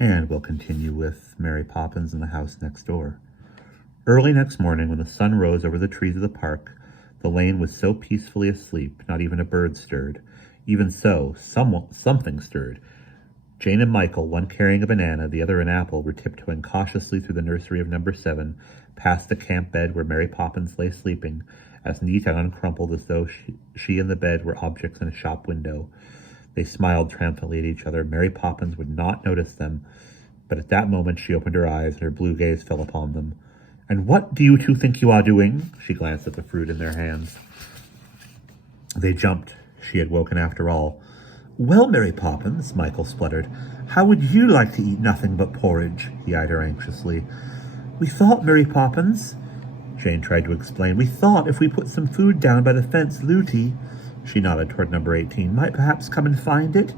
And we'll continue with Mary Poppins and the house next door. Early next morning, when the sun rose over the trees of the park, the lane was so peacefully asleep, not even a bird stirred. Even so, something stirred. Jane and Michael, one carrying a banana, the other an apple, were tiptoeing cautiously through the nursery of number 7, past the camp bed where Mary Poppins lay sleeping, as neat and uncrumpled as though she and the bed were objects in a shop window. They smiled triumphantly at each other. Mary Poppins would not notice them, but at that moment she opened her eyes and her blue gaze fell upon them. "And what do you two think you are doing?" She glanced at the fruit in their hands. They jumped. She had woken after all. "Well, Mary Poppins," Michael spluttered, "how would you like to eat nothing but porridge?" He eyed her anxiously. "We thought, Mary Poppins," Jane tried to explain, "we thought if we put some food down by the fence, Looty," she nodded toward number 18, "might perhaps come and find it."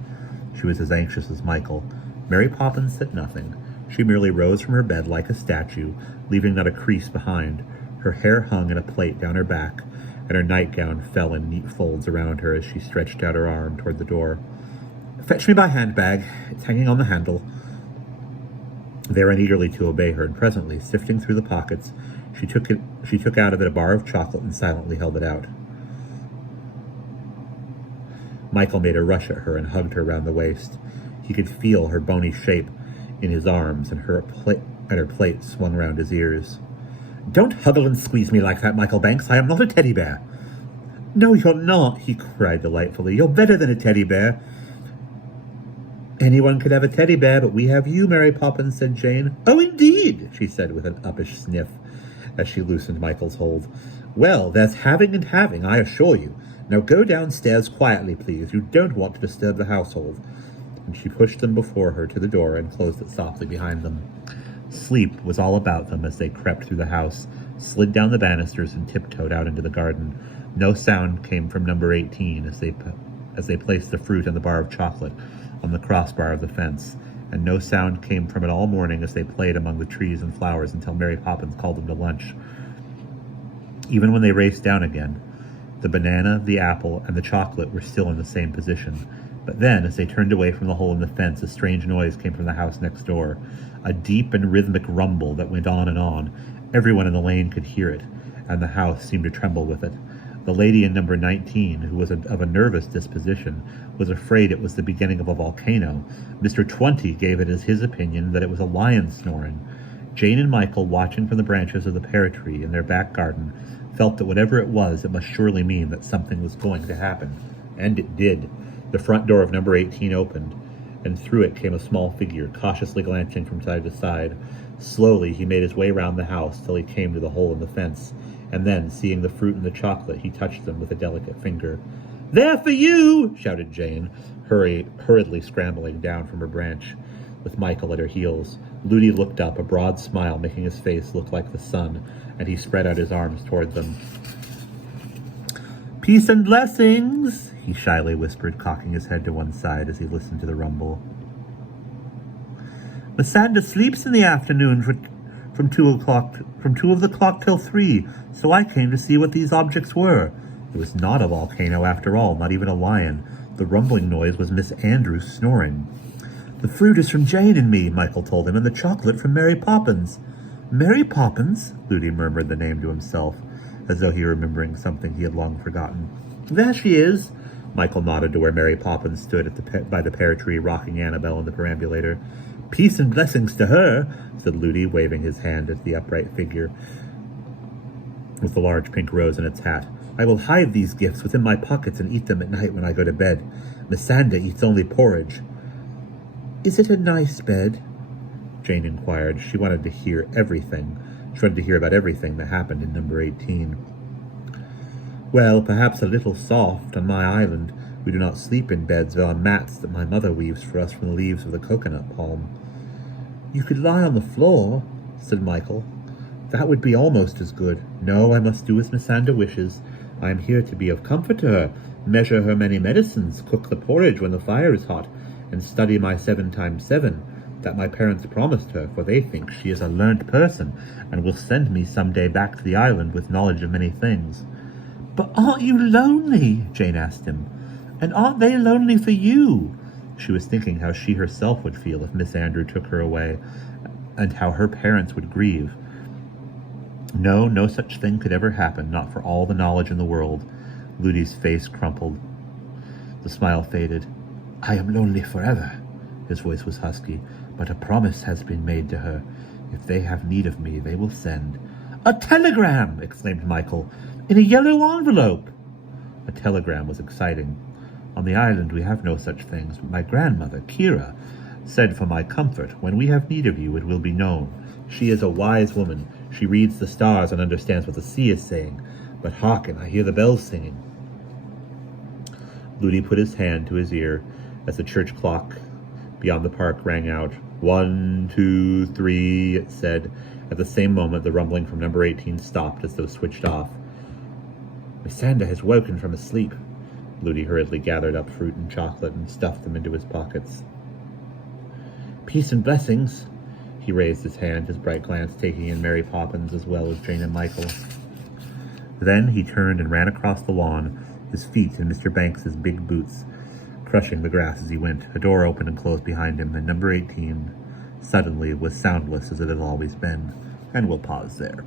She was as anxious as Michael. Mary Poppins said nothing. She merely rose from her bed like a statue, leaving not a crease behind. Her hair hung in a plait down her back, and her nightgown fell in neat folds around her as she stretched out her arm toward the door. "Fetch me my handbag. It's hanging on the handle." They ran eagerly to obey her, and presently, sifting through the pockets, she took out of it a bar of chocolate and silently held it out. Michael made a rush at her and hugged her round the waist. He could feel her bony shape in his arms, and her plait swung round his ears. "Don't huggle and squeeze me like that, Michael Banks. I am not a teddy bear." "No, you're not," he cried delightfully. "You're better than a teddy bear." "Anyone could have a teddy bear, but we have you, Mary Poppins," said Jane. "Oh, indeed," she said with an uppish sniff as she loosened Michael's hold. "Well, there's having and having, I assure you. Now go downstairs quietly, please. You don't want to disturb the household." And she pushed them before her to the door and closed it softly behind them. Sleep was all about them as they crept through the house, slid down the banisters, and tiptoed out into the garden. No sound came from number 18 as they placed the fruit and the bar of chocolate on the crossbar of the fence, and no sound came from it all morning as they played among the trees and flowers until Mary Poppins called them to lunch. Even when they raced down again, the banana, the apple, and the chocolate were still in the same position. But then, as they turned away from the hole in the fence, a strange noise came from the house next door, a deep and rhythmic rumble that went on and on. Everyone in the lane could hear it, and the house seemed to tremble with it. The lady in number 19, who was of a nervous disposition, was afraid it was the beginning of a volcano. Mr. 20 gave it as his opinion that it was a lion snoring. Jane and Michael, watching from the branches of the pear tree in their back garden, felt that whatever it was, it must surely mean that something was going to happen. And it did. The front door of number 18 opened, and through it came a small figure, cautiously glancing from side to side. Slowly he made his way round the house till he came to the hole in the fence, and then, seeing the fruit and the chocolate, he touched them with a delicate finger. "They're for you!" shouted Jane, hurriedly scrambling down from her branch, with Michael at her heels. Looty looked up, a broad smile making his face look like the sun, and he spread out his arms toward them. "Peace and blessings," he shyly whispered, cocking his head to one side as he listened to the rumble. "Masanda sleeps in the afternoon from 2 of the clock till 3, so I came to see what these objects were." It was not a volcano after all, not even a lion. The rumbling noise was Miss Andrews snoring. "The fruit is from Jane and me," Michael told him, "and the chocolate from Mary Poppins." "Mary Poppins?" Looty murmured the name to himself, as though he were remembering something he had long forgotten. "There she is." Michael nodded to where Mary Poppins stood by the pear tree, rocking Annabelle in the perambulator. "Peace and blessings to her," said Looty, waving his hand at the upright figure with the large pink rose in its hat. "I will hide these gifts within my pockets and eat them at night when I go to bed. Masanda eats only porridge." "Is it a nice bed?" Jane inquired. She wanted to hear everything. She wanted to hear about everything that happened in number 18. "Well, perhaps a little soft. On my island, we do not sleep in beds, but on mats that my mother weaves for us from the leaves of the coconut palm." "You could lie on the floor," said Michael. "That would be almost as good." "No, I must do as Masanda wishes. I am here to be of comfort to her, measure her many medicines, cook the porridge when the fire is hot, and study my 7 times 7, that my parents promised her, for they think she is a learned person, and will send me some day back to the island with knowledge of many things." "But aren't you lonely?" Jane asked him. "And aren't they lonely for you?" She was thinking how she herself would feel if Miss Andrew took her away, and how her parents would grieve. No, no such thing could ever happen, not for all the knowledge in the world. Ludi's face crumpled. The smile faded. I am lonely forever. His voice was husky, but a promise has been made to her. If they have need of me, they will send. A telegram! Exclaimed Michael. In a yellow envelope! A telegram was exciting. On the island we have no such things, but my grandmother, Kira, said for my comfort, when we have need of you, it will be known. She is a wise woman. She reads the stars and understands what the sea is saying. But hearken, I hear the bells singing. Ludi put his hand to his ear as the church clock beyond the park rang out. 1, 2, 3, it said. At the same moment, the rumbling from number 18 stopped as though switched off. Lysander has woken from his sleep. Ludi hurriedly gathered up fruit and chocolate and stuffed them into his pockets. Peace and blessings. He raised his hand, his bright glance taking in Mary Poppins as well as Jane and Michael. Then he turned and ran across the lawn, his feet in Mr. Banks's big boots, crushing the grass as he went. A door opened and closed behind him, and number 18 suddenly was soundless as it had always been. And we'll pause there.